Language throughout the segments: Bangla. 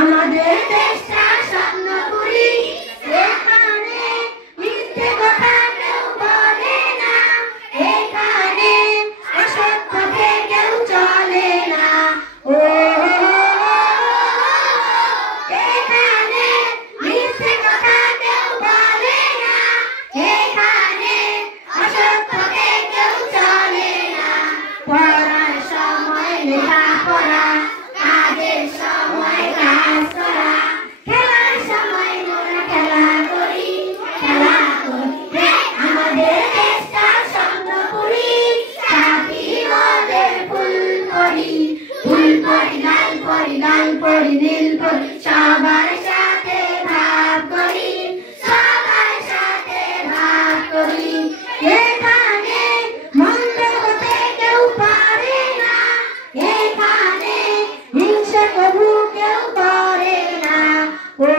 আমাদের দেশটা স্বপ্নপুরী, এখানে মিথ্যে কথা কেউ বলে না, এখানে অসৎ পথে কেউ চলে না। ও এখানে মিথ্যে কথা কেউ বলে না, এখানে অসৎ পথে কেউ চলে না। পড়ার সময় লেখাপড়া, কাজের সময় কাজ করা, খেলার সময় মোরা খেলা করি, খেলা করি। আমাদের দেশটা স্বপ্নপুরী, সাথী মোদের ফুলপুরি, ফুলপুরি লাল পরি, লাল পরি নীল পরি, সবার সাথে ভাগ করি, সবার সাথে ভাগ করি। এখানে মন্দ হতে কেউ পারে না, এখানে হিংসা কবু কেউ করে না। ও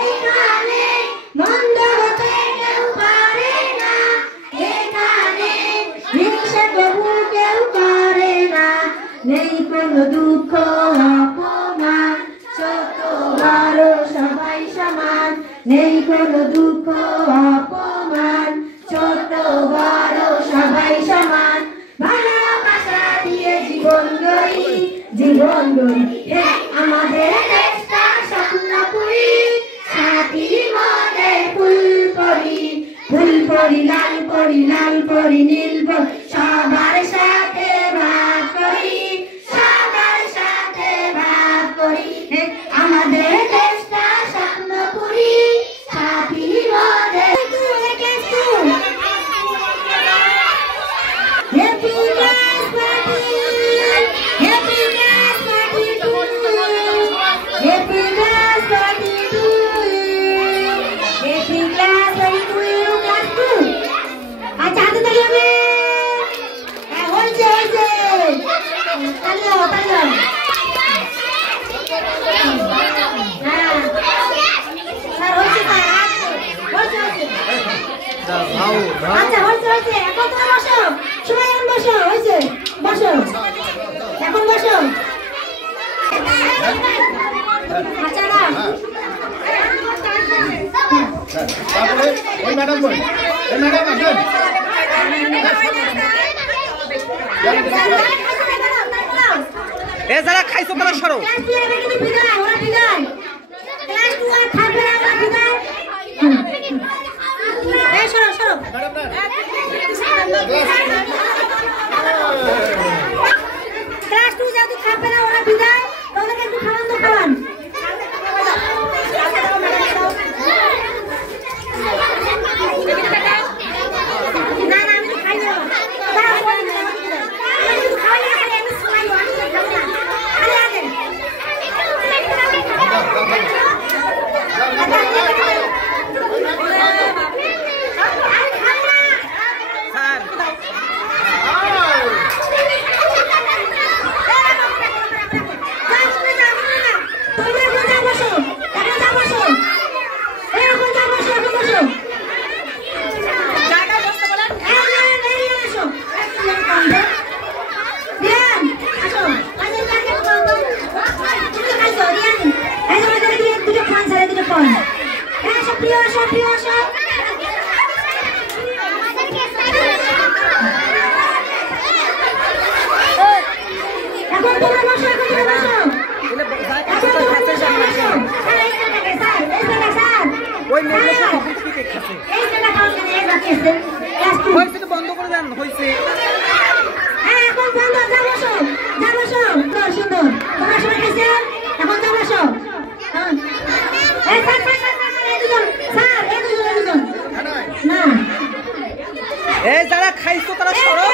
এখানে মন্দ হতে কেউ পারে না, এখানে হিংসা কবু কেউ করে না। নেই কোনো দুঃখ অপমান, ছোট বড় সবাই সমান, নেই কোনো দুঃখ অপমান, ছোট বড় সবাই সমান। ভালোবাসা দিয়ে জীবন গড়ি, জীবন গড়ি। আমাদের দেশটা স্বপ্নপুরী, সাথী মোদের ফুলপুরি, ফুলপুরি লাল পরি, লাল পরি নীল পরি, সবার সাথে ভাগ করি, সবার সাথে ভাগ করি। আমাদের দেশটা স্বপ্নপুরী, সাথী মোদের। Happy class party, happy class party to you, happy class party to you, happy class party to you, class 2. আচ্ছা হাতে তালি হবে, হয়েছে হয়েছে, তালি দাও তালি দাও। হ্যাঁ স্যার হয়েছে, হয়েছে হয়েছে। আচ্ছা হয়েছে হয়েছে, এখন তোমরা বসো, সবাই এখন বসো, হয়েছে বসো, এখন বসো। আচ্ছা না তারপরে ওই ম্যাডাম বল, এই ম্যাডাম আসেন। এ যারা খাইছো তারা সরো। ক্লাস 2 এর কিন্তু বিদায়, ওরা বিদায়। ক্লাস 2 আর থাকবে না, ওরা বিদায়। এই সরো সরো। ক্লাস 2 যেহেতু থাকবে না, ওরা বিদায়। ওদেরকে একটু খাওয়ান তো খাওয়ান। না না আমি খাই না, দাও বলি না, আমি তো খাই না, খাই আমি খাই না, আমি খাই না। আরে আরে বন্ধ করে দেন, হয়েছে। এখন বন্ধ, যা বসো যা বসো, সুন্দর তোমরা সবাই খেয়েছে, এখন যা বসো। না এই যারা খাইছো তারা সরো।